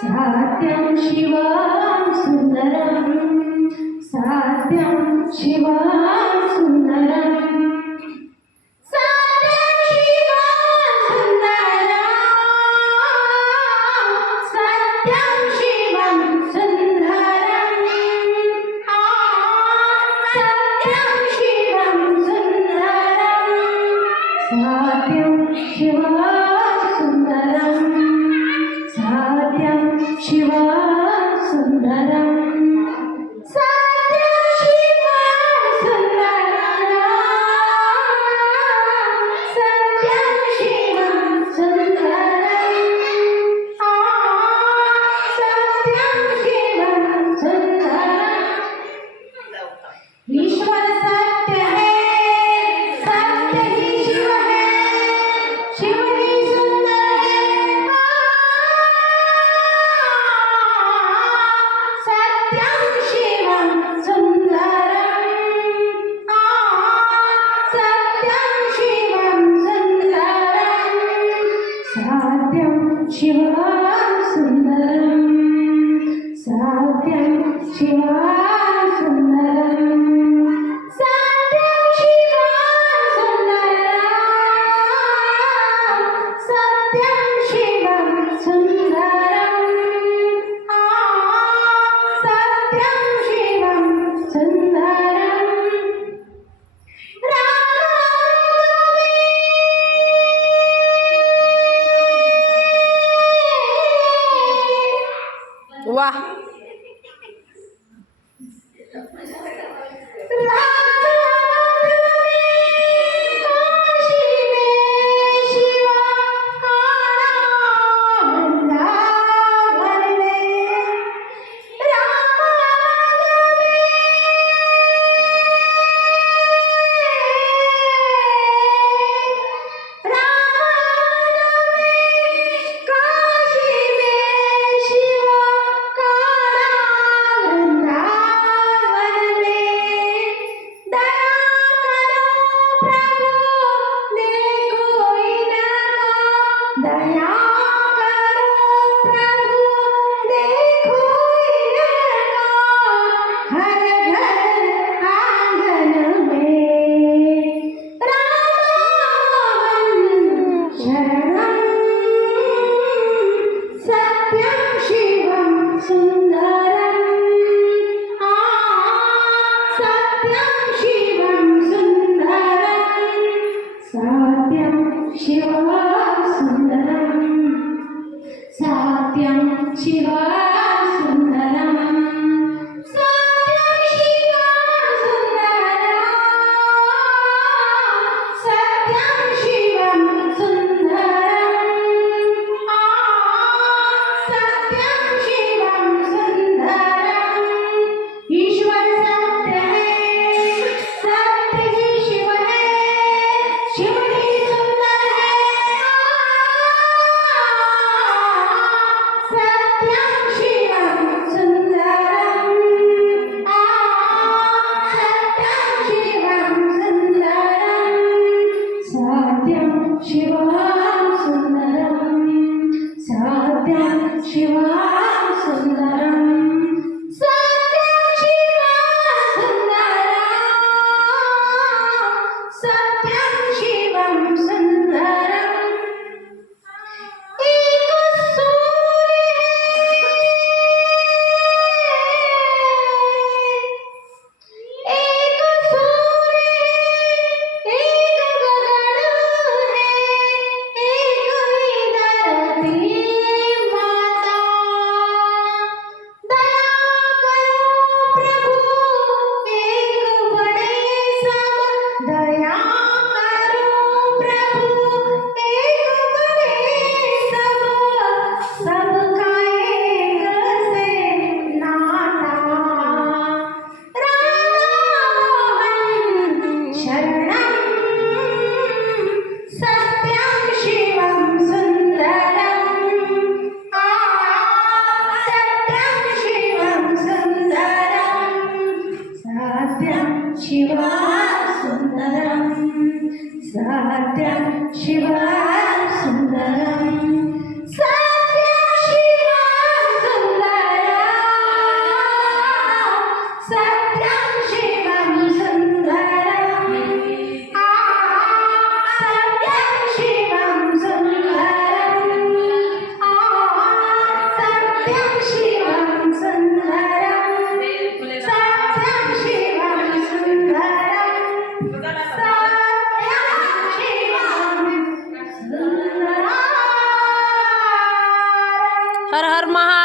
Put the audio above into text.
सात्यं शिवं सुन्दरं सात्यं शिवं सुन्दरं सात्यं शिवं सुन्दरं सत्यं शिवं सुन्दरं सात्यं शिवं सुन्दरं सात्यं शिवं सुन्दरं सात्यं शिवं सुन्दरं ईश्वर सत्य है सत्य ही शिव है शिव ही सुंदर है सत्यं शिवं सुंदरं सत्यं शिवं सुंदरं सत्यं शिवं सुंदरं सत्यं शिवं सुन्दरं सात्यं शिवं सुन्दरं सत्यं शिवं सुन्दरं वाह दया करो प्रभु देखो इनका हर घर आंगन में राम शरणं सत्यं शिवं सुन्दरं सत्यं शिवं सुन्दरं सत्यं शिवं सुन्दरं सात्यं शिवं सुन्दरं सात्यं शिवं सुन्दरं सत्यं शिवं सुन्दरं ईश्वर सत्य है सत्य ही शिव है शिव ही सुंदर है सत्यं शिवं सुन्दरं सत्यं शिवं सुन्दरं सत्यं शिवं सुन्दरं सत्यं शिवं सुन्दरं सत्यं शिवं सुन्दरं एक सत्यं शिवं सुन्दरं सत्यं शिवं हर महादेव.